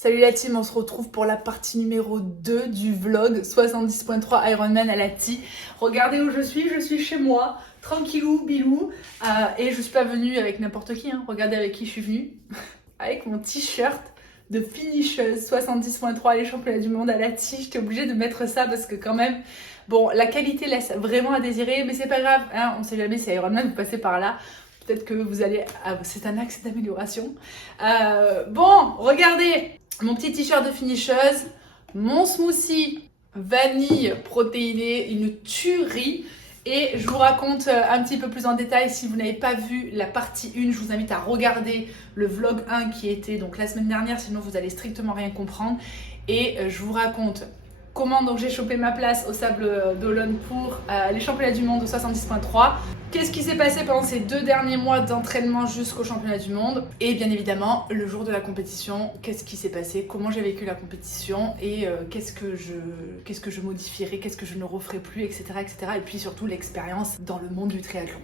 Salut la team, on se retrouve pour la partie numéro 2 du vlog 70.3 Ironman à la T. Regardez où je suis chez moi, tranquillou, bilou, et je suis pas venue avec n'importe qui, hein. Regardez avec qui je suis venue, avec mon t-shirt de finisheuse 70.3 les championnats du monde à la T. J'étais obligée de mettre ça parce que quand même, bon, la qualité laisse vraiment à désirer, mais c'est pas grave, hein, on sait jamais si Ironman vous passez par là. Peut-être que vous allez... c'est un axe d'amélioration. Bon, regardez mon petit t-shirt de finisheuse, mon smoothie vanille protéiné, une tuerie. Et je vous raconte un petit peu plus en détail. Si vous n'avez pas vu la partie 1, je vous invite à regarder le vlog 1 qui était donc la semaine dernière, sinon vous allez strictement rien comprendre. Et je vous raconte comment donc j'ai chopé ma place au Sable d'Olonne pour les championnats du monde au 70.3. Qu'est-ce qui s'est passé pendant ces 2 derniers mois d'entraînement jusqu'au championnat du monde? Et bien évidemment, le jour de la compétition, qu'est-ce qui s'est passé? Comment j'ai vécu la compétition? Et qu'est-ce que je modifierai? Qu'est-ce que je ne referai plus? Etc. etc. Et puis surtout l'expérience dans le monde du triathlon.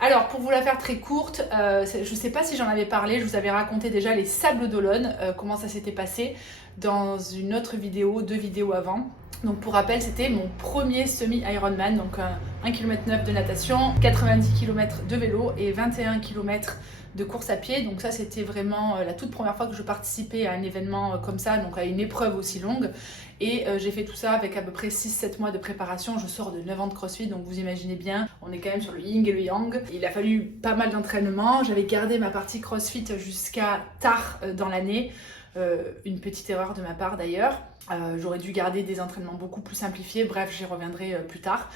Alors, pour vous la faire très courte, je ne sais pas si j'en avais parlé, je vous avais raconté déjà les Sables d'Olonne, comment ça s'était passé dans une autre vidéo, 2 vidéos avant. Donc pour rappel, c'était mon premier semi-Ironman, donc 1,9 km de natation, 90 km de vélo et 21 km de course à pied. Donc ça, c'était vraiment la toute première fois que je participais à un événement comme ça, donc à une épreuve aussi longue. Et j'ai fait tout ça avec à peu près 6-7 mois de préparation. Je sors de 9 ans de CrossFit, donc vous imaginez bien, on est quand même sur le yin et le yang. Il a fallu pas mal d'entraînement. J'avais gardé ma partie CrossFit jusqu'à tard dans l'année. Une petite erreur de ma part d'ailleurs. J'aurais dû garder des entraînements beaucoup plus simplifiés. Bref, j'y reviendrai plus tard.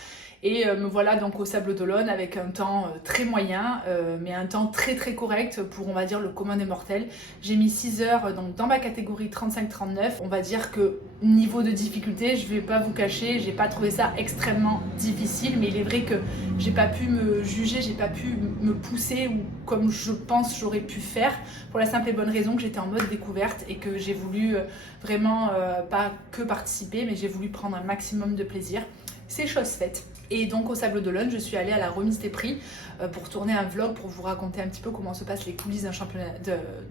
Et me voilà donc au Sable d'Olonne avec un temps très moyen, mais un temps très très correct pour, on va dire, le commun des mortels. J'ai mis 6 heures donc dans ma catégorie 35-39. On va dire que niveau de difficulté, je vais pas vous cacher, j'ai pas trouvé ça extrêmement difficile, mais il est vrai que j'ai pas pu me juger, j'ai pas pu me pousser ou comme je pense j'aurais pu faire, pour la simple et bonne raison que j'étais en mode découverte et que j'ai voulu vraiment pas que participer, mais j'ai voulu prendre un maximum de plaisir. C'est chose faite. Et donc au Sable d'Olonne, je suis allée à la remise des prix pour tourner un vlog pour vous raconter un petit peu comment se passent les coulisses d'un championnat,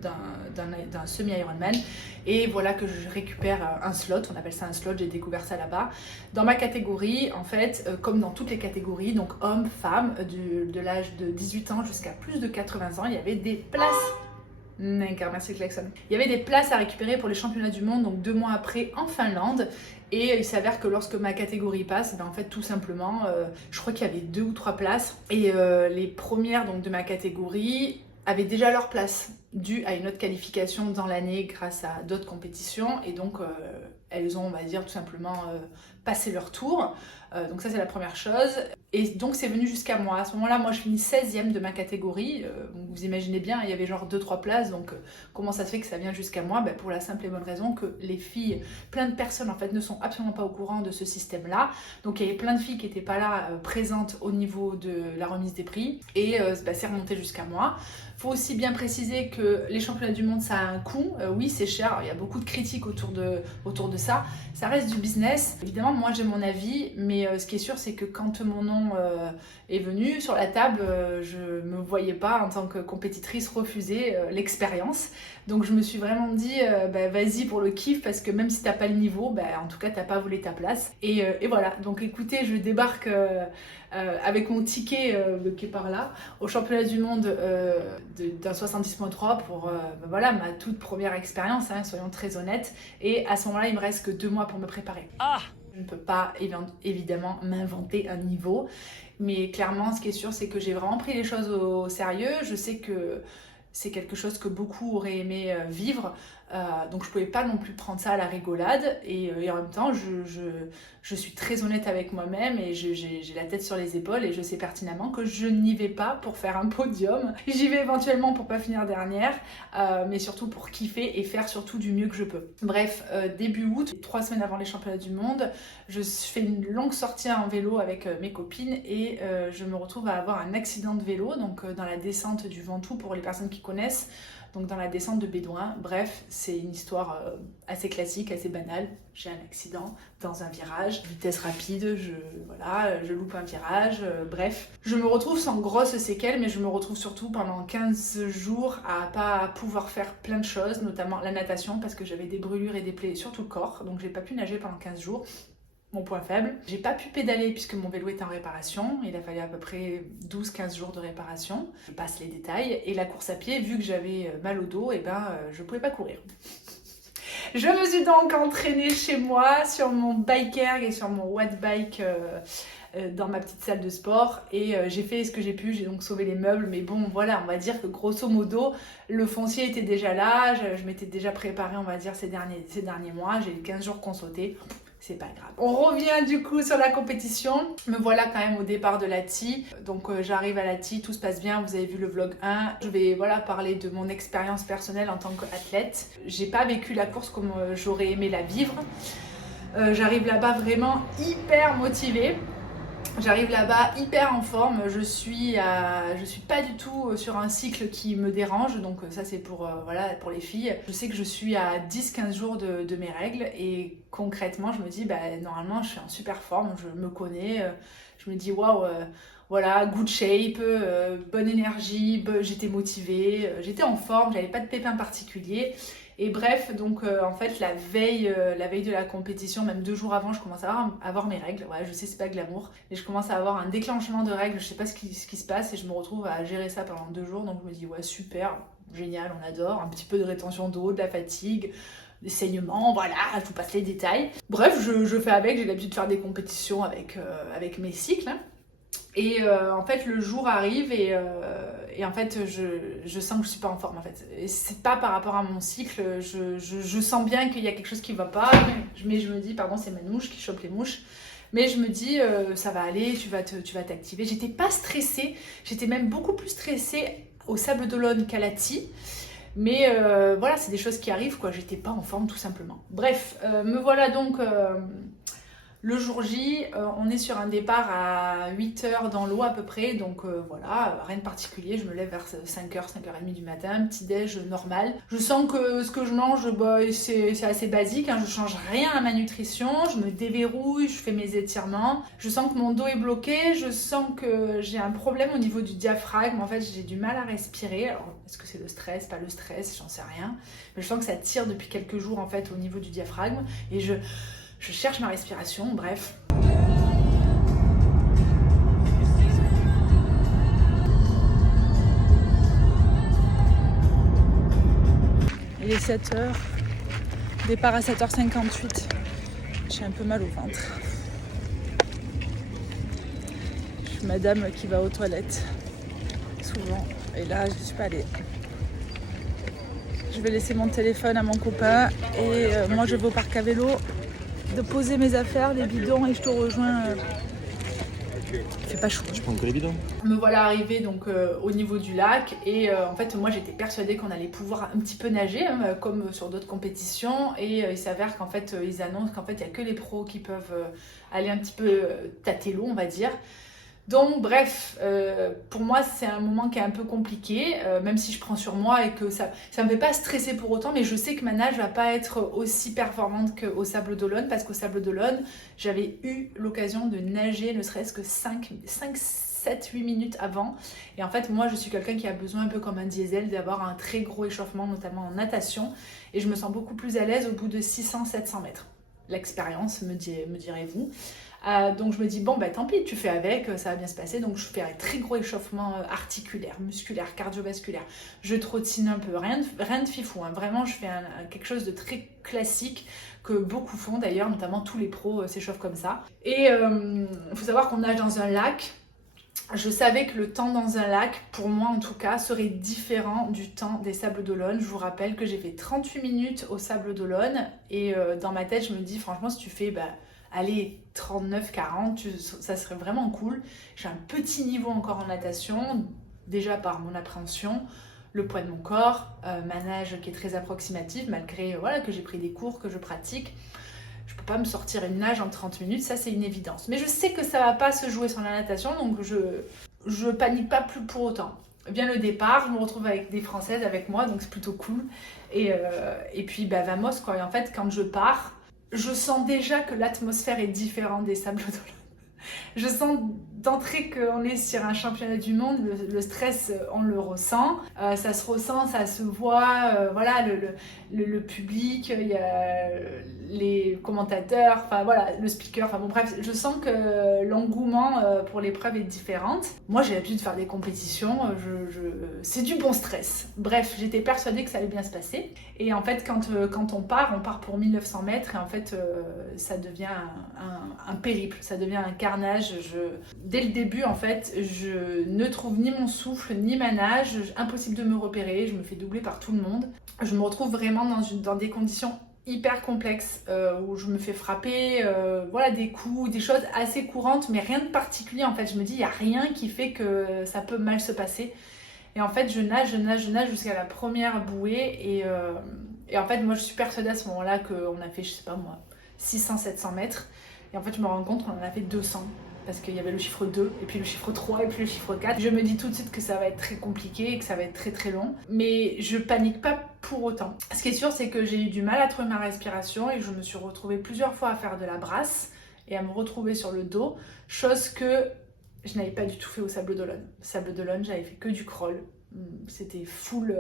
d'un semi-Ironman. Et voilà que je récupère un slot, on appelle ça un slot, j'ai découvert ça là-bas. Dans ma catégorie, en fait, comme dans toutes les catégories, donc hommes, femmes, de l'âge de 18 ans jusqu'à plus de 80 ans, il y avait des places. Merci Klaxon. Il y avait des places à récupérer pour les championnats du monde, donc 2 mois après en Finlande. Et il s'avère que lorsque ma catégorie passe, ben en fait tout simplement, je crois qu'il y avait 2 ou 3 places. Et les premières donc, de ma catégorie avaient déjà leur place, due à une autre qualification dans l'année grâce à d'autres compétitions. Et donc elles ont, on va dire, tout simplement passé leur tour. Donc ça c'est la première chose. Et donc c'est venu jusqu'à moi. À ce moment-là, moi je finis 16e de ma catégorie. Vous imaginez bien, il y avait genre 2-3 places. Donc comment ça se fait que ça vient jusqu'à moi? Ben, pour la simple et bonne raison que les filles, plein de personnes en fait ne sont absolument pas au courant de ce système-là. Donc il y avait plein de filles qui n'étaient pas là présentes au niveau de la remise des prix. Et ben, c'est remonté jusqu'à moi. Faut aussi bien préciser que les championnats du monde, ça a un coût. Oui, c'est cher. Alors, il y a beaucoup de critiques autour de ça. Ça reste du business. Évidemment, moi, j'ai mon avis. Mais ce qui est sûr, c'est que quand mon nom est venu sur la table, je ne me voyais pas en tant que compétitrice refuser l'expérience. Donc, je me suis vraiment dit, bah, vas-y pour le kiff. Parce que même si tu n'as pas le niveau, bah, en tout cas, tu n'as pas volé ta place. Et voilà. Donc, écoutez, je débarque... avec mon ticket qui est par là, au championnat du monde d'un 70.3 pour voilà, ma toute première expérience, hein, soyons très honnêtes. Et à ce moment-là, il me reste que 2 mois pour me préparer. Je ne peux pas évidemment m'inventer un niveau, mais clairement, ce qui est sûr, c'est que j'ai vraiment pris les choses au sérieux. Je sais que c'est quelque chose que beaucoup auraient aimé vivre, donc je pouvais pas non plus prendre ça à la rigolade. Et en même temps, je suis très honnête avec moi-même et j'ai la tête sur les épaules et je sais pertinemment que je n'y vais pas pour faire un podium. J'y vais éventuellement pour pas finir dernière, mais surtout pour kiffer et faire surtout du mieux que je peux. Bref, début août, 3 semaines avant les championnats du monde, je fais une longue sortie en vélo avec mes copines et je me retrouve à avoir un accident de vélo, donc dans la descente du Ventoux, pour les personnes qui connaissent. donc dans la descente de Bédouin. Bref, c'est une histoire assez classique, assez banale. J'ai un accident dans un virage, vitesse rapide, je loupe un virage, bref. Je me retrouve sans grosses séquelles, mais je me retrouve surtout pendant 15 jours à pas pouvoir faire plein de choses, notamment la natation, parce que j'avais des brûlures et des plaies sur tout le corps, donc j'ai pas pu nager pendant 15 jours. Mon point faible. J'ai pas pu pédaler puisque mon vélo était en réparation. Il a fallu à peu près 12-15 jours de réparation. Je passe les détails. Et la course à pied, vu que j'avais mal au dos, je pouvais pas courir. Je me suis donc entraînée chez moi sur mon bike erg et sur mon watt bike dans ma petite salle de sport. Et j'ai fait ce que j'ai pu. J'ai donc sauvé les meubles. Mais bon, voilà, on va dire que grosso modo, le foncier était déjà là. Je m'étais déjà préparée, on va dire, ces derniers mois. J'ai eu 15 jours qu'on sautait. C'est pas grave. On revient du coup sur la compétition. Me voilà quand même au départ de la TI. Donc j'arrive à la TI, tout se passe bien. Vous avez vu le vlog 1. Je vais parler de mon expérience personnelle en tant qu'athlète. J'ai pas vécu la course comme j'aurais aimé la vivre. J'arrive là-bas vraiment hyper motivée. J'arrive là-bas hyper en forme, je suis pas du tout sur un cycle qui me dérange, donc ça c'est pour les filles. Je sais que je suis à 10-15 jours de mes règles et concrètement je me dis normalement je suis en super forme, je me connais, je me dis waouh, good shape, bonne énergie, j'étais motivée, j'étais en forme, j'avais pas de pépins particuliers. Et bref, donc en fait la veille de la compétition, même 2 jours avant, je commence à avoir mes règles. Ouais, je sais c'est pas glamour, mais je commence à avoir un déclenchement de règles, je sais pas ce qui se passe et je me retrouve à gérer ça pendant 2 jours. Donc je me dis ouais super, génial, on adore, un petit peu de rétention d'eau, de la fatigue, des saignements, voilà, je vous passe les détails. Bref, je fais avec, j'ai l'habitude de faire des compétitions avec mes cycles. Et en fait le jour arrive et en fait je sens que je suis pas en forme en fait. Et c'est pas par rapport à mon cycle, je sens bien qu'il y a quelque chose qui va pas, mais je me dis, pardon c'est ma mouche qui chope les mouches, mais je me dis ça va aller, tu vas t'activer. J'étais pas stressée, j'étais même beaucoup plus stressée au Sables d'Olonne qu'à la TI. Mais voilà, c'est des choses qui arrivent quoi, j'étais pas en forme tout simplement. Bref, me voilà donc le jour J, on est sur un départ à 8h dans l'eau à peu près, donc rien de particulier, je me lève vers 5h, 5h30 du matin, petit déj normal. Je sens que ce que je mange, c'est assez basique, je change rien à ma nutrition, je me déverrouille, je fais mes étirements, je sens que mon dos est bloqué, je sens que j'ai un problème au niveau du diaphragme, en fait j'ai du mal à respirer. Alors est-ce que c'est le stress, pas le stress, j'en sais rien, mais je sens que ça tire depuis quelques jours en fait au niveau du diaphragme et je cherche ma respiration, bref. Il est 7h, départ à 7h58. J'ai un peu mal au ventre. Je suis madame qui va aux toilettes, souvent, et là je ne suis pas allée. Je vais laisser mon téléphone à mon copain et moi je vais au parc à vélo de poser mes affaires, les bidons, et je te rejoins. Il fait pas chaud. Je prends que les bidons. Me voilà arrivée donc au niveau du lac et en fait moi j'étais persuadée qu'on allait pouvoir un petit peu nager comme sur d'autres compétitions et il s'avère qu'en fait ils annoncent qu'en fait il n'y a que les pros qui peuvent aller un petit peu tâter l'eau on va dire. Donc bref, pour moi c'est un moment qui est un peu compliqué, même si je prends sur moi et que ça me fait pas stresser pour autant, mais je sais que ma nage va pas être aussi performante qu'au Sables d'Olonne, parce qu'au Sables d'Olonne, j'avais eu l'occasion de nager ne serait-ce que 5, 7, 8 minutes avant. Et en fait, moi je suis quelqu'un qui a besoin un peu comme un diesel d'avoir un très gros échauffement, notamment en natation, et je me sens beaucoup plus à l'aise au bout de 600-700 mètres. L'expérience, me direz-vous. Donc je me dis bon tant pis, tu fais avec, ça va bien se passer. Donc je fais un très gros échauffement articulaire, musculaire, cardiovasculaire. Je trottine un peu, rien de fifou, Vraiment je fais quelque chose de très classique que beaucoup font d'ailleurs, notamment tous les pros s'échauffent comme ça. Et il faut savoir qu'on nage dans un lac. Je savais que le temps dans un lac, pour moi en tout cas, serait différent du temps des Sables d'Olonne. Je vous rappelle que j'ai fait 38 minutes au Sables d'Olonne et dans ma tête je me dis franchement si tu fais allez 39-40, ça serait vraiment cool. J'ai un petit niveau encore en natation, déjà par mon appréhension, le poids de mon corps, ma nage qui est très approximative malgré que j'ai pris des cours, que je pratique. Je peux pas me sortir une nage en 30 minutes, ça c'est une évidence. Mais je sais que ça va pas se jouer sur la natation, donc je panique pas plus pour autant. Vient le départ, je me retrouve avec des Françaises avec moi, donc c'est plutôt cool. Et puis vamos quoi. Et en fait, quand je pars, je sens déjà que l'atmosphère est différente des Sables d'Olonne. Je sens d'entrée qu'on est sur un championnat du monde, le stress, on le ressent, ça se ressent, ça se voit, voilà, le public, il y a les commentateurs, enfin voilà, le speaker, enfin bon bref, je sens que l'engouement pour l'épreuve est différente. Moi j'ai l'habitude de faire des compétitions, c'est du bon stress. Bref, j'étais persuadée que ça allait bien se passer. Et en fait, quand on part pour 1900 mètres et en fait, ça devient un périple, ça devient un carnage. Dès le début, en fait, je ne trouve ni mon souffle, ni ma nage, impossible de me repérer, je me fais doubler par tout le monde. Je me retrouve vraiment dans des conditions hyper complexes où je me fais frapper, voilà, des coups, des choses assez courantes, mais rien de particulier en fait. Je me dis, il n'y a rien qui fait que ça peut mal se passer. Et en fait, je nage jusqu'à la première bouée. Et en fait, moi, je suis persuadée à ce moment-là qu'on a fait, je sais pas moi, 600-700 mètres. Et en fait, je me rends compte qu'on en a fait 200. Parce qu'il y avait le chiffre 2, et puis le chiffre 3, et puis le chiffre 4. Je me dis tout de suite que ça va être très compliqué et que ça va être très très long. Mais je panique pas pour autant. Ce qui est sûr, c'est que j'ai eu du mal à trouver ma respiration et je me suis retrouvée plusieurs fois à faire de la brasse et à me retrouver sur le dos. Chose que je n'avais pas du tout fait au Sables d'Olonne. Sables d'Olonne, j'avais fait que du crawl. C'était full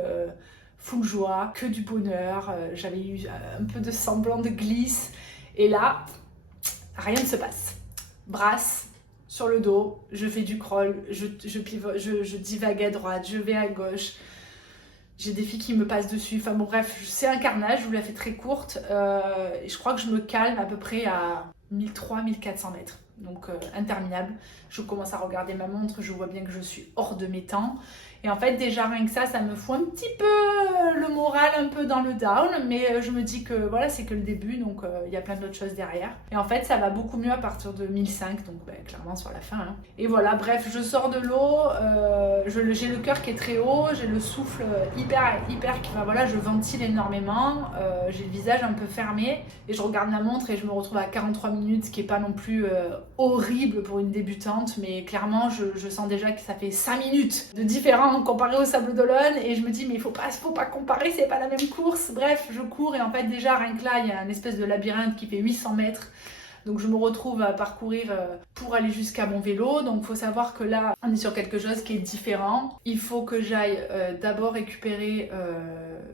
joie, que du bonheur. J'avais eu un peu de semblant de glisse. Et là, rien ne se passe. Brasse sur le dos, je fais du crawl, je pivote, je divague à droite, je vais à gauche. J'ai des filles qui me passent dessus. Enfin bon bref, c'est un carnage, je vous la fais très courte. Je crois que je me calme à peu près à 1300-1400 mètres. Donc interminable. Je commence à regarder ma montre, je vois bien que je suis hors de mes temps. Et en fait, déjà rien que ça me fout un petit peu le moral un peu dans le down. Mais je me dis que voilà, c'est que le début, donc il y a plein d'autres choses derrière. Et en fait, ça va beaucoup mieux à partir de 1005, donc clairement sur la fin. Hein. Et voilà, bref, je sors de l'eau, j'ai le cœur qui est très haut, j'ai le souffle hyper, enfin voilà, je ventile énormément, j'ai le visage un peu fermé. Et je regarde la montre et je me retrouve à 43 minutes, ce qui est pas non plus horrible pour une débutante, mais clairement je sens déjà que ça fait 5 minutes de différence comparé au Sables d'Olonne et je me dis mais il faut pas comparer, c'est pas la même course. Bref, je cours et en fait déjà rien que là il y a une espèce de labyrinthe qui fait 800 mètres. Donc je me retrouve à parcourir pour aller jusqu'à mon vélo. Donc il faut savoir que là, on est sur quelque chose qui est différent. Il faut que j'aille d'abord récupérer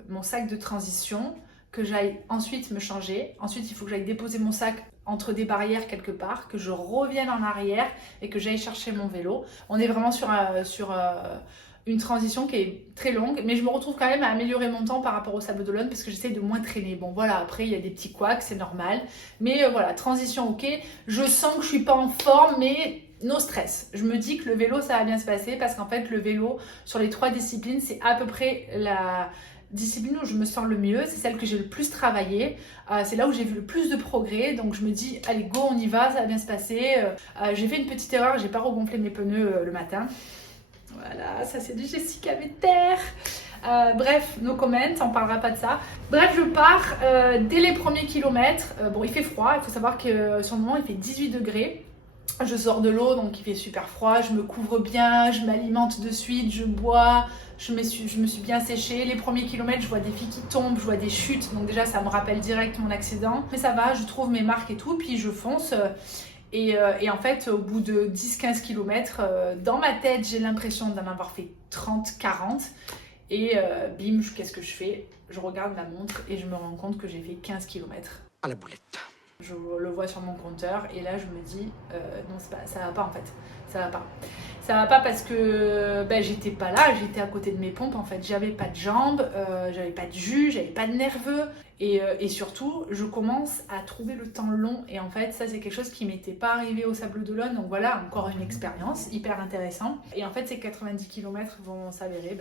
mon sac de transition, que j'aille ensuite me changer. Ensuite, il faut que j'aille déposer mon sac entre des barrières quelque part, que je revienne en arrière et que j'aille chercher mon vélo. On est vraiment sur une transition qui est très longue, mais je me retrouve quand même à améliorer mon temps par rapport au Sables d'Olonne parce que j'essaie de moins traîner. Bon voilà, après il y a des petits couacs, c'est normal, mais voilà, transition ok. Je sens que je suis pas en forme, mais no stress. Je me dis que le vélo ça va bien se passer parce qu'en fait le vélo sur les 3 disciplines c'est à peu près la discipline où je me sens le mieux, c'est celle que j'ai le plus travaillé, c'est là où j'ai vu le plus de progrès, donc je me dis allez go on y va, ça va bien se passer. J'ai fait une petite erreur, j'ai pas regonflé mes pneus le matin. Voilà, ça c'est du Jessica Vetter. Bref, no comment, on parlera pas de ça. Bref, je pars dès les premiers kilomètres. Bon, il fait froid, il faut savoir que sur le moment il fait 18 degrés. Je sors de l'eau, donc il fait super froid, je me couvre bien, je m'alimente de suite, je bois, je me suis bien séchée. Les premiers kilomètres, je vois des filles qui tombent, je vois des chutes, donc déjà ça me rappelle direct mon accident. Mais ça va, je trouve mes marques et tout, puis je fonce. Et en fait, au bout de 10-15 km, dans ma tête, j'ai l'impression d'en avoir fait 30-40. Et bim, qu'est-ce que je fais? Je regarde ma montre et je me rends compte que j'ai fait 15 km. À la boulette. Je le vois sur mon compteur et là je me dis non ça va pas en fait, ça va pas parce que j'étais pas là, j'étais à côté de mes pompes en fait, j'avais pas de jambes, j'avais pas de jus, j'avais pas de nerveux et surtout je commence à trouver le temps long et en fait ça c'est quelque chose qui m'était pas arrivé au Sables d'Olonne, donc voilà encore une expérience hyper intéressante et en fait ces 90 km vont s'avérer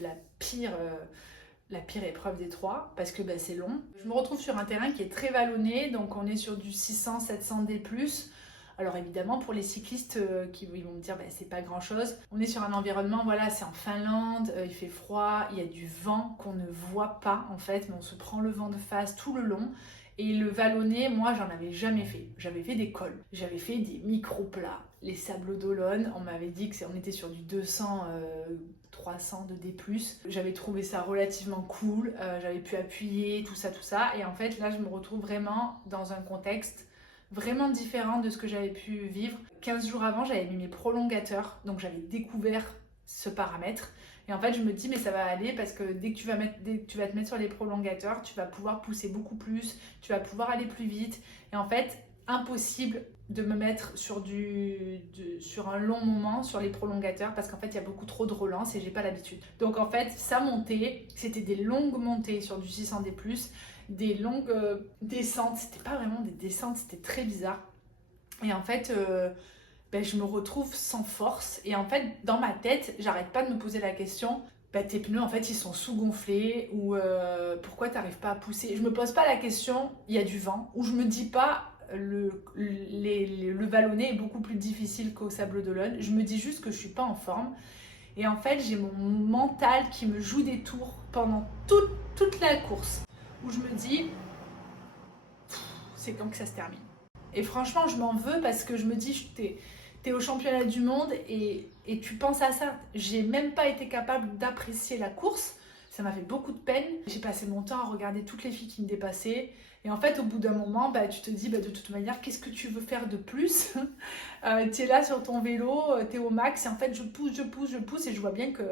la pire épreuve des 3 parce que c'est long. Je me retrouve sur un terrain qui est très vallonné, donc on est sur du 600-700 D+. Alors évidemment pour les cyclistes ils vont me dire c'est pas grand chose. On est sur un environnement, voilà, c'est en Finlande, il fait froid, il y a du vent qu'on ne voit pas en fait, mais on se prend le vent de face tout le long. Et le vallonné, moi j'en avais jamais fait. J'avais fait des cols, j'avais fait des micro-plats. Les Sables d'Olonne, on m'avait dit qu'on était sur du 200, 300 de D+. J'avais trouvé ça relativement cool, j'avais pu appuyer, tout ça. Et en fait, là, je me retrouve vraiment dans un contexte vraiment différent de ce que j'avais pu vivre. 15 jours avant, j'avais mis mes prolongateurs, donc j'avais découvert ce paramètre. Et en fait, je me dis, mais ça va aller parce que dès que tu vas te mettre sur les prolongateurs, tu vas pouvoir pousser beaucoup plus, tu vas pouvoir aller plus vite. Et en fait, impossible de me mettre sur un long moment sur les prolongateurs parce qu'en fait, il y a beaucoup trop de relance et j'ai pas l'habitude. Donc en fait, ça montait, c'était des longues montées sur du 600D+, des longues descentes. C'était pas vraiment des descentes, c'était très bizarre. Et en fait... je me retrouve sans force et en fait dans ma tête j'arrête pas de me poser la question tes pneus en fait ils sont sous-gonflés ou pourquoi t'arrives pas à pousser. Je me pose pas la question il y a du vent ou je me dis pas le vallonné est beaucoup plus difficile qu'au Sable d'Olonne. Je me dis juste que je suis pas en forme et en fait j'ai mon mental qui me joue des tours pendant toute la course où je me dis c'est quand que ça se termine. Et franchement je m'en veux parce que je me dis t'es au championnat du monde et tu penses à ça. J'ai même pas été capable d'apprécier la course. Ça m'a fait beaucoup de peine. J'ai passé mon temps à regarder toutes les filles qui me dépassaient. Et en fait, au bout d'un moment, tu te dis, de toute manière, qu'est-ce que tu veux faire de plus? Tu es là sur ton vélo, tu es au max. Et en fait, je pousse. Et je vois bien que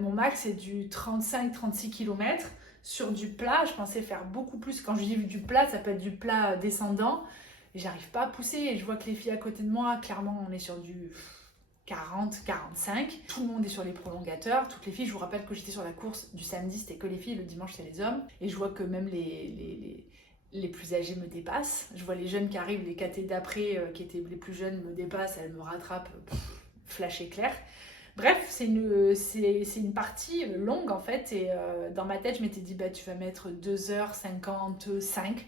mon max, c'est du 35-36 km. Sur du plat, je pensais faire beaucoup plus. Quand je dis du plat, ça peut être du plat descendant. Et j'arrive pas à pousser et je vois que les filles à côté de moi, clairement on est sur du 40-45. Tout le monde est sur les prolongateurs, toutes les filles, je vous rappelle que j'étais sur la course du samedi, c'était que les filles, le dimanche c'est les hommes. Et je vois que même les plus âgés me dépassent. Je vois les jeunes qui arrivent, les catés d'après qui étaient les plus jeunes me dépassent, elles me rattrapent, flash éclair. Bref, c'est une partie longue en fait et dans ma tête je m'étais dit tu vas mettre 2h55.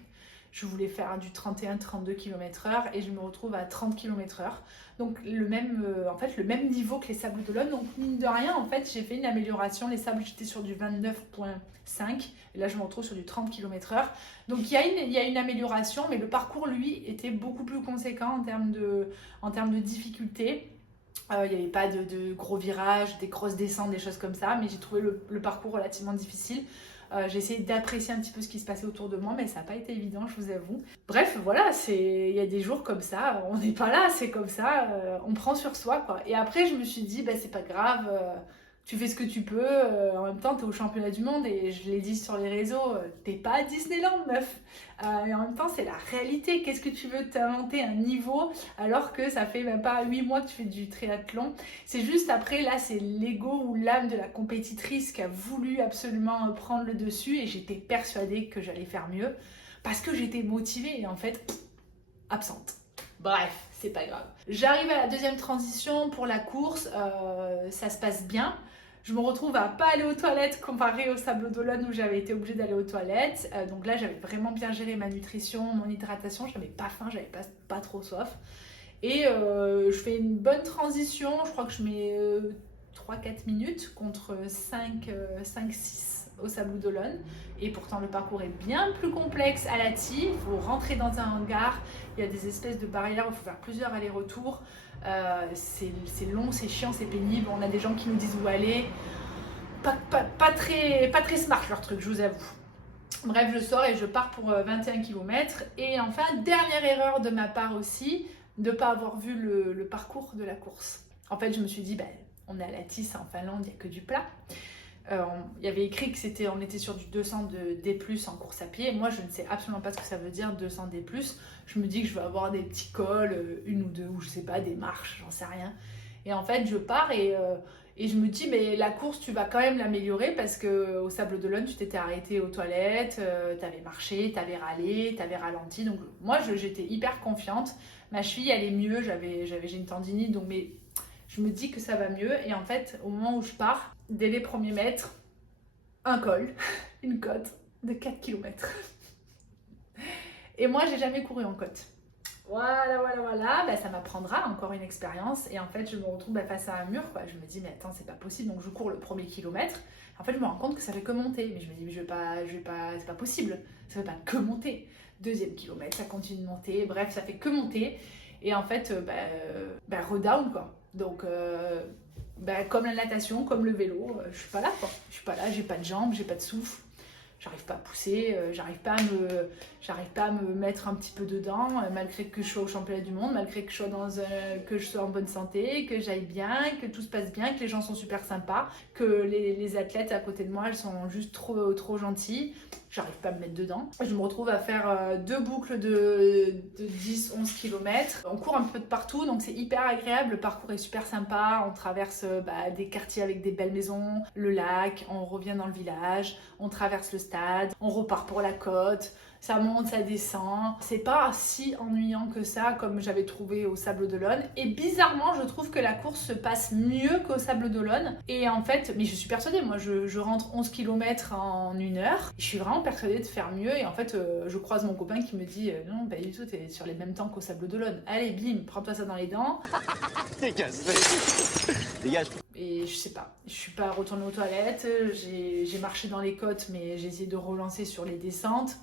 Je voulais faire du 31-32 km/h et je me retrouve à 30 km/h. Donc le même niveau que les Sables d'Olonne. Donc mine de rien, en fait, j'ai fait une amélioration. Les sables, j'étais sur du 29,5 et là je me retrouve sur du 30 km/h. Donc il y a une amélioration, mais le parcours, lui, était beaucoup plus conséquent en termes de difficulté. Il n'y avait pas de gros virages, des grosses descentes, des choses comme ça, mais j'ai trouvé le parcours relativement difficile. J'ai essayé d'apprécier un petit peu ce qui se passait autour de moi, mais ça n'a pas été évident, je vous avoue. Bref, voilà, il y a des jours comme ça, on n'est pas là, c'est comme ça, on prend sur soi, quoi. Et après, je me suis dit, c'est pas grave, tu fais ce que tu peux, en même temps, t'es au championnat du monde, et je l'ai dit sur les réseaux, t'es pas à Disneyland, meuf. Et en même temps, c'est la réalité. Qu'est-ce que tu veux t'inventer un niveau alors que ça fait même pas 8 mois que tu fais du triathlon? C'est juste après, là, c'est l'ego ou l'âme de la compétitrice qui a voulu absolument prendre le dessus et j'étais persuadée que j'allais faire mieux parce que j'étais motivée et en fait, absente. Bref, c'est pas grave. J'arrive à la deuxième transition pour la course, ça se passe bien. Je me retrouve à pas aller aux toilettes comparé au Sable d'Olonne où j'avais été obligée d'aller aux toilettes. Donc là, j'avais vraiment bien géré ma nutrition, mon hydratation. Je n'avais pas faim, j'avais pas trop soif. Et je fais une bonne transition. Je crois que je mets 3-4 minutes contre 5-6 au Sable d'Olonne. Et pourtant, le parcours est bien plus complexe à la TI. Il faut rentrer dans un hangar. Il y a des espèces de barrières où il faut faire plusieurs allers-retours. C'est long, c'est chiant, c'est pénible. On a des gens qui nous disent où aller. Pas très smart leur truc, je vous avoue. Bref, je sors et je pars pour 21 km. Et enfin, dernière erreur de ma part aussi, de ne pas avoir vu le parcours de la course. En fait, je me suis dit, on est à la Tisse en Finlande, il n'y a que du plat. Il y avait écrit que on était sur du 200 D+ en course à pied. Moi, je ne sais absolument pas ce que ça veut dire 200 D+. Je me dis que je vais avoir des petits cols, une ou deux, ou je sais pas, des marches, j'en sais rien. Et en fait, je pars et je me dis, mais la course, tu vas quand même l'améliorer parce qu'au Sable d'Olonne, tu t'étais arrêté aux toilettes, t'avais marché, t'avais râlé, t'avais ralenti. Donc moi, j'étais hyper confiante. Ma cheville allait mieux, j'ai une tendinite, donc mais je me dis que ça va mieux. Et en fait, au moment où je pars, dès les premiers mètres, un col, une côte de 4 km. Et moi, j'ai jamais couru en côte. Voilà, ça m'apprendra encore une expérience. Et en fait, je me retrouve face à un mur, quoi. Je me dis, mais attends, c'est pas possible. Donc, je cours le premier kilomètre. En fait, je me rends compte que ça fait que monter. Mais je me dis, mais c'est pas possible. Ça fait pas que monter. Deuxième kilomètre, ça continue de monter. Bref, ça fait que monter. Et en fait, redown, quoi. Donc, comme la natation, comme le vélo, je suis pas là quoi. Je suis pas là, j'ai pas de jambes, j'ai pas de souffle. J'arrive pas à pousser, j'arrive pas à me mettre un petit peu dedans, malgré que je sois au championnat du monde, malgré que que je sois en bonne santé, que j'aille bien, que tout se passe bien, que les gens sont super sympas, que les athlètes à côté de moi, elles sont juste trop gentilles. J'arrive pas à me mettre dedans. Je me retrouve à faire 2 boucles de 10-11 km. On court un peu de partout, donc c'est hyper agréable. Le parcours est super sympa. On traverse des quartiers avec des belles maisons, le lac, on revient dans le village, on traverse le stade, on repart pour la côte. Ça monte, ça descend. C'est pas si ennuyant que ça comme j'avais trouvé au Sable d'Olonne. Et bizarrement, je trouve que la course se passe mieux qu'au Sable d'Olonne. Et en fait, mais je suis persuadée, moi je rentre 11 km en 1 heure. Je suis vraiment persuadée de faire mieux. Et en fait, je croise mon copain qui me dit non, pas du tout, t'es sur les mêmes temps qu'au Sable d'Olonne. Allez, bim, prends-toi ça dans les dents. Dégage. Dégage. Et je sais pas, je suis pas retournée aux toilettes. J'ai marché dans les côtes, mais j'ai essayé de relancer sur les descentes.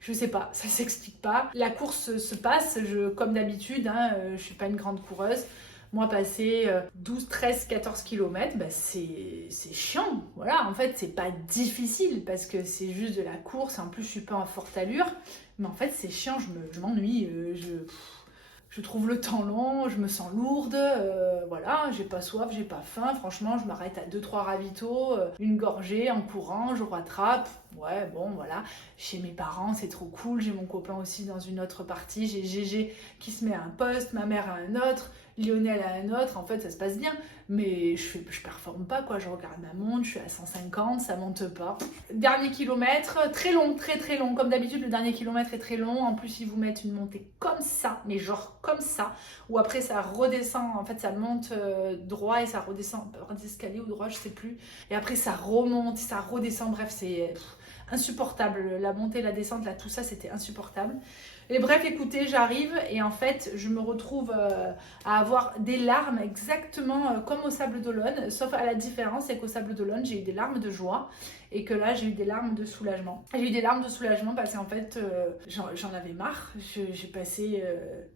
Je sais pas, ça s'explique pas. La course se passe, comme d'habitude, je suis pas une grande coureuse. Moi, passer 12, 13, 14 km, c'est chiant. Voilà, en fait, c'est pas difficile parce que c'est juste de la course. En plus, je suis pas en forte allure. Mais en fait, c'est chiant, je m'ennuie. Je trouve le temps long, je me sens lourde, voilà, j'ai pas soif, j'ai pas faim, franchement, je m'arrête à 2-3 ravitaux, une gorgée en courant, je rattrape, ouais, bon, voilà, chez mes parents, c'est trop cool, j'ai mon copain aussi dans une autre partie, j'ai Gégé qui se met à un poste, ma mère à un autre, Lionel à un autre, en fait, ça se passe bien, mais je performe pas, quoi, je regarde ma montre, je suis à 150, ça monte pas. Dernier kilomètre, très long, très long, comme d'habitude, le dernier kilomètre est très long, en plus, ils vous mettent une montée comme ça, mais genre comme ça, où après ça redescend, en fait ça monte droit et ça redescend par des escaliers ou droit, je sais plus, et après ça remonte, ça redescend, bref c'est insupportable, la montée, la descente, là tout ça c'était insupportable. Et bref, écoutez, j'arrive et en fait je me retrouve à avoir des larmes exactement comme au Sable d'Olonne, sauf à la différence c'est qu'au Sable d'Olonne j'ai eu des larmes de joie et que là j'ai eu des larmes de soulagement. J'ai eu des larmes de soulagement parce qu'en fait j'en avais marre, j'ai passé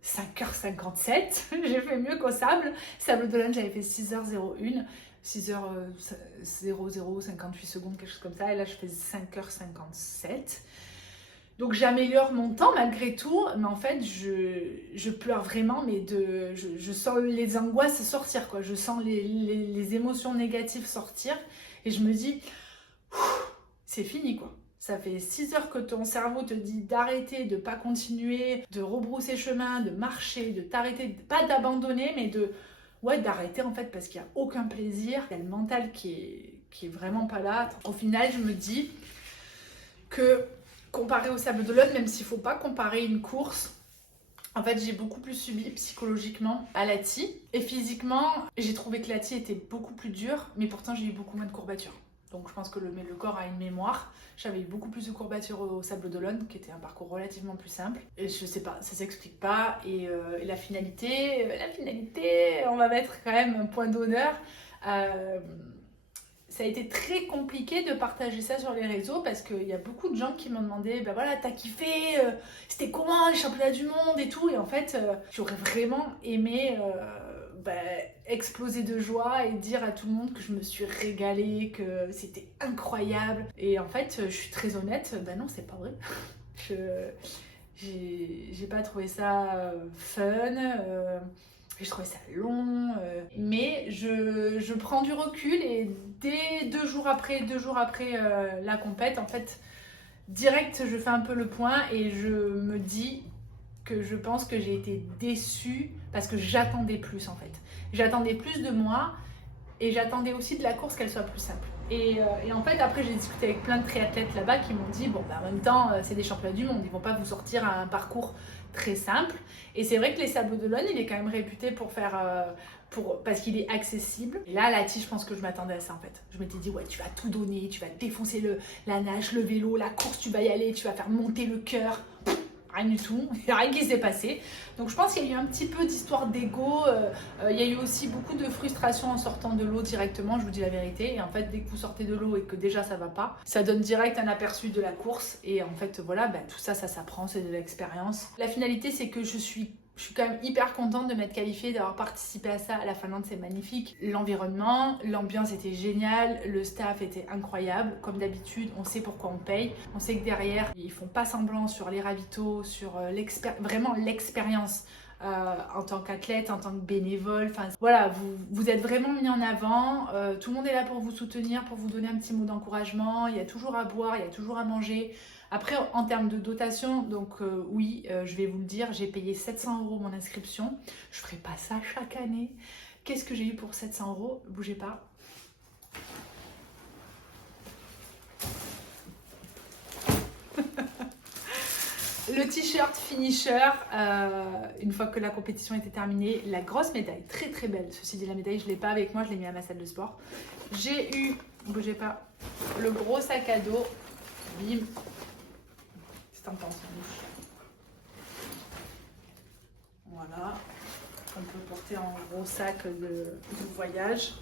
5h57, j'ai fait mieux qu'au Sable d'Olonne j'avais fait 6h01, 6h00, 58 secondes, quelque chose comme ça, et là je fais 5h57. Donc j'améliore mon temps malgré tout, mais en fait je pleure vraiment, mais je sens les angoisses sortir, quoi. Je sens les émotions négatives sortir et je me dis, c'est fini quoi. Ça fait 6 heures que ton cerveau te dit d'arrêter, de pas continuer, de rebrousser chemin, de marcher, de t'arrêter, pas d'abandonner, mais d'arrêter en fait parce qu'il n'y a aucun plaisir. Il y a le mental qui est vraiment pas là. Au final, je me dis que comparé au Sable d'Olonne, même s'il ne faut pas comparer une course, en fait j'ai beaucoup plus subi psychologiquement à l'ATI. Et physiquement, j'ai trouvé que l'ATI était beaucoup plus dur, mais pourtant j'ai eu beaucoup moins de courbatures. Donc je pense que le corps a une mémoire. J'avais eu beaucoup plus de courbatures au Sable d'Olonne, qui était un parcours relativement plus simple. Et je sais pas, ça s'explique pas. Et la finalité, on va mettre quand même un point d'honneur. Ça a été très compliqué de partager ça sur les réseaux parce qu'il y a beaucoup de gens qui m'ont demandé voilà, t'as kiffé, c'était comment les championnats du monde et tout. Et en fait, j'aurais vraiment aimé exploser de joie et dire à tout le monde que je me suis régalée, que c'était incroyable. Et en fait, je suis très honnête, non, c'est pas vrai. J'ai pas trouvé ça fun. Je trouvais ça long, mais je prends du recul et dès 2 jours après la compète, en fait, direct, je fais un peu le point et je me dis que je pense que j'ai été déçue parce que j'attendais plus en fait. J'attendais plus de moi et j'attendais aussi de la course qu'elle soit plus simple. Et en fait, après, j'ai discuté avec plein de triathlètes là-bas qui m'ont dit en même temps, c'est des championnats du monde, ils vont pas vous sortir un parcours très simple. Et c'est vrai que les Sables d'Olonne, il est quand même réputé parce qu'il est accessible. Et là, la tige, je pense que je m'attendais à ça en fait. Je m'étais dit, ouais, tu vas tout donner, tu vas défoncer la nage, le vélo, la course, tu vas y aller, tu vas faire monter le cœur. Rien du tout, il n'y a rien qui s'est passé. Donc je pense qu'il y a eu un petit peu d'histoire d'ego, il y a eu aussi beaucoup de frustration en sortant de l'eau directement, je vous dis la vérité. Et en fait, dès que vous sortez de l'eau et que déjà ça va pas, ça donne direct un aperçu de la course. Et en fait, voilà, tout ça s'apprend, c'est de l'expérience. La finalité, c'est que je suis Je suis quand même hyper contente de m'être qualifiée, d'avoir participé à ça. La Finlande, c'est magnifique. L'environnement, l'ambiance était géniale, le staff était incroyable. Comme d'habitude, on sait pourquoi on paye. On sait que derrière, ils font pas semblant sur les ravitaux, sur vraiment l'expérience. En tant qu'athlète, en tant que bénévole, enfin voilà, vous êtes vraiment mis en avant, tout le monde est là pour vous soutenir, pour vous donner un petit mot d'encouragement, il y a toujours à boire, il y a toujours à manger. Après, en termes de dotation, donc oui, je vais vous le dire, j'ai payé 700 € mon inscription, je ferai pas ça chaque année. Qu'est-ce que j'ai eu pour 700 €? Bougez pas. Le t-shirt finisher, une fois que la compétition était terminée, la grosse médaille, très très belle. Ceci dit, la médaille, je ne l'ai pas avec moi, je l'ai mis à ma salle de sport. J'ai eu, bougez pas, le gros sac à dos, bim, c'est intense, voilà, on peut porter en gros sac de voyage.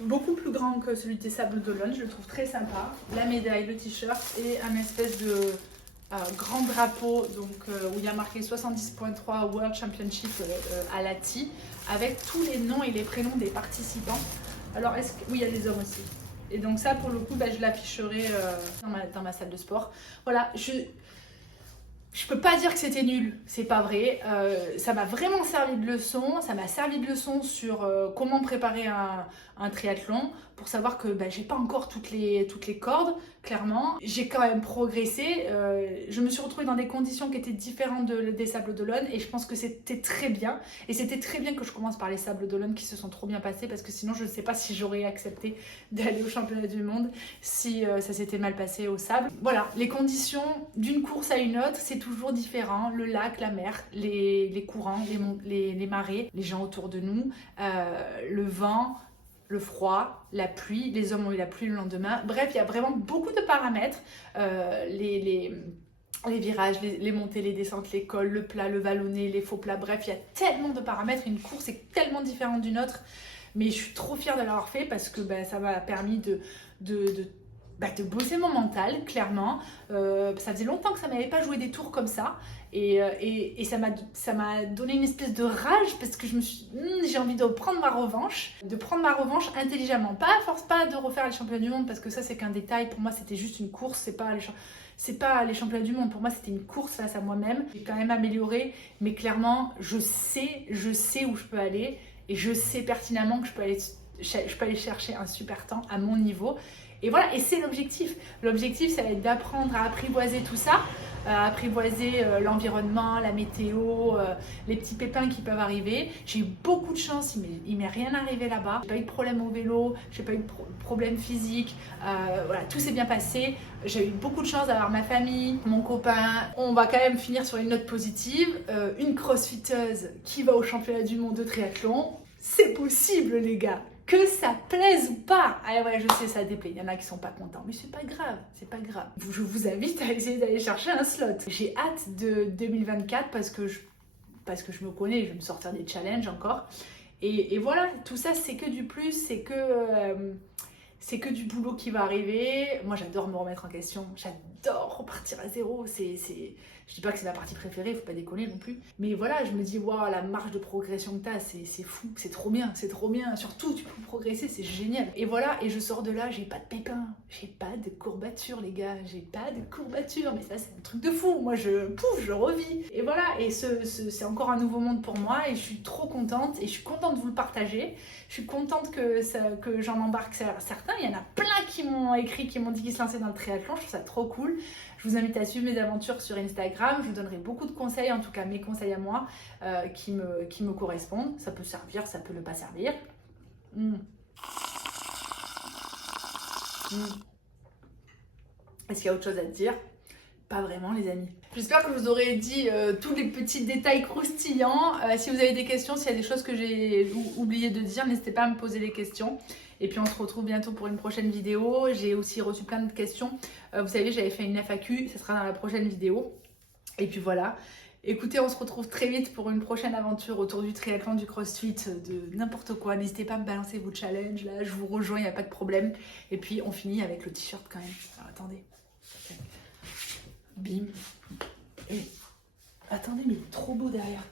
Beaucoup plus grand que celui des Sables d'Olonne, je le trouve très sympa. La médaille, le t-shirt et un espèce de grand drapeau donc, où il y a marqué 70.3 World Championship à Lahti avec tous les noms et les prénoms des participants. Alors, oui, il y a des hommes aussi. Et donc ça, pour le coup, je l'afficherai dans ma salle de sport. Voilà, je peux pas dire que c'était nul, c'est pas vrai. Ça m'a vraiment servi de leçon. Ça m'a servi de leçon sur comment préparer un triathlon pour savoir que j'ai pas encore toutes les cordes, clairement. J'ai quand même progressé. Je me suis retrouvée dans des conditions qui étaient différentes des Sables d'Olonne et je pense que c'était très bien. Et c'était très bien que je commence par les Sables d'Olonne qui se sont trop bien passés parce que sinon je ne sais pas si j'aurais accepté d'aller au championnat du monde si ça s'était mal passé au sable. Voilà, les conditions d'une course à une autre, c'est toujours différent. Le lac, la mer, les courants, les marées, les gens autour de nous, le vent, le froid, la pluie, les hommes ont eu la pluie le lendemain. Bref, il y a vraiment beaucoup de paramètres. Les virages, les montées, les descentes, les cols, le plat, le vallonné, les faux plats. Bref, il y a tellement de paramètres. Une course est tellement différente d'une autre. Mais je suis trop fière de l'avoir fait parce que ça m'a permis de bosser mon mental, clairement. Ça faisait longtemps que ça m'avait pas joué des tours comme ça. Et ça m'a donné une espèce de rage parce que je me suis j'ai envie de prendre ma revanche intelligemment, pas à force pas de refaire les championnats du monde parce que ça c'est qu'un détail, pour moi c'était juste une course, c'est pas les championnats du monde, pour moi c'était une course face à moi-même. J'ai quand même amélioré, mais clairement je sais où je peux aller et je sais pertinemment que je peux aller chercher un super temps à mon niveau. Et voilà, et c'est l'objectif. L'objectif, ça va être d'apprendre à apprivoiser tout ça, à apprivoiser l'environnement, la météo, les petits pépins qui peuvent arriver. J'ai eu beaucoup de chance, il m'est rien arrivé là-bas. J'ai pas eu de problème au vélo, j'ai pas eu de problème physique. Voilà, tout s'est bien passé. J'ai eu beaucoup de chance d'avoir ma famille, mon copain. On va quand même finir sur une note positive. Une crossfiteuse qui va au championnat du monde de triathlon. C'est possible, les gars. Que ça plaise ou pas. Ah ouais, je sais, ça déplaît. Il y en a qui sont pas contents. Mais c'est pas grave, c'est pas grave. Je vous invite à essayer d'aller chercher un slot. J'ai hâte de 2024 parce que je me connais, je vais me sortir des challenges encore. Et voilà, tout ça, c'est que du plus, c'est que du boulot qui va arriver. Moi, j'adore me remettre en question. J'adore repartir à zéro. Je dis pas que c'est ma partie préférée, faut pas déconner non plus. Mais voilà, je me dis, waouh, la marge de progression que t'as, c'est fou, c'est trop bien, c'est trop bien. Surtout, tu peux progresser, c'est génial. Et voilà, et je sors de là, j'ai pas de pépins, j'ai pas de courbatures, les gars, j'ai pas de courbatures. Mais ça, c'est un truc de fou. Moi, je revis. Et voilà, et c'est encore un nouveau monde pour moi, et je suis trop contente, et je suis contente de vous le partager. Je suis contente que j'en embarque certains. Il y en a plein qui m'ont écrit, qui m'ont dit qu'ils se lançaient dans le triathlon. Je trouve ça trop cool. Je vous invite à suivre mes aventures sur Instagram. Je vous donnerai beaucoup de conseils, en tout cas mes conseils à moi, qui me correspondent. Ça peut servir, ça peut ne pas servir. Est-ce qu'il y a autre chose à te dire? Pas vraiment, les amis. J'espère que je vous aurai dit tous les petits détails croustillants. Si vous avez des questions, s'il y a des choses que j'ai oublié de dire, n'hésitez pas à me poser des questions. Et puis on se retrouve bientôt pour une prochaine vidéo. J'ai aussi reçu plein de questions. Vous savez, j'avais fait une FAQ, ça sera dans la prochaine vidéo. Et puis voilà. Écoutez, on se retrouve très vite pour une prochaine aventure autour du triathlon, du crossfit, de n'importe quoi. N'hésitez pas à me balancer vos challenges, là, je vous rejoins, il n'y a pas de problème. Et puis on finit avec le t-shirt quand même. Alors, attendez. Bim. Et attendez. trop beau derrière.